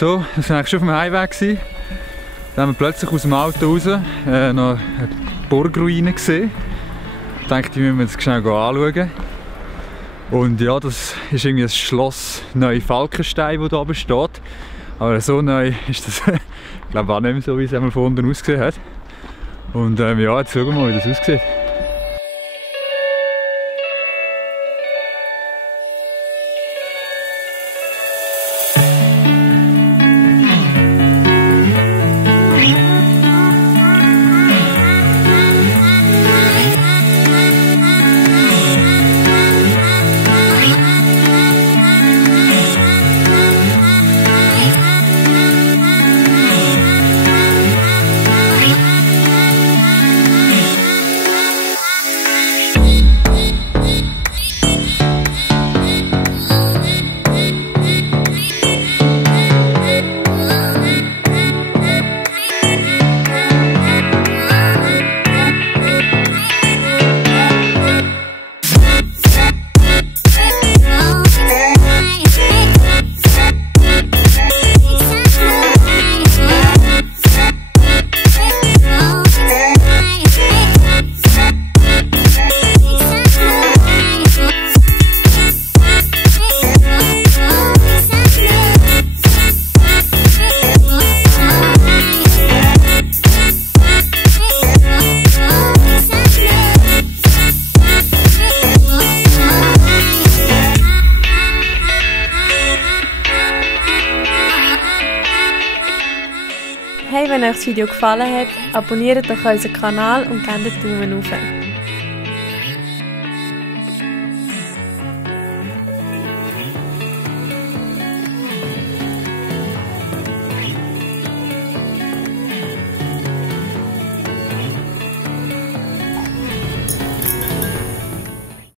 so, wir waren eigentlich schon auf dem Heimweg gewesen. Dann haben wir plötzlich aus dem Auto raus noch eine Burgruine gesehen. Ich dachte, wir müssen das schnell anschauen. Und ja, das ist irgendwie das Schloss Neu-Falkenstein, das hier oben steht. Aber so neu ist das, ich glaube, auch nicht mehr so, wie es einmal von unten ausgesehen hat. Und ja, jetzt schauen wir mal, wie das aussieht. Hey, wenn euch das Video gefallen hat, abonniert doch unseren Kanal und gebt einen Daumen hoch.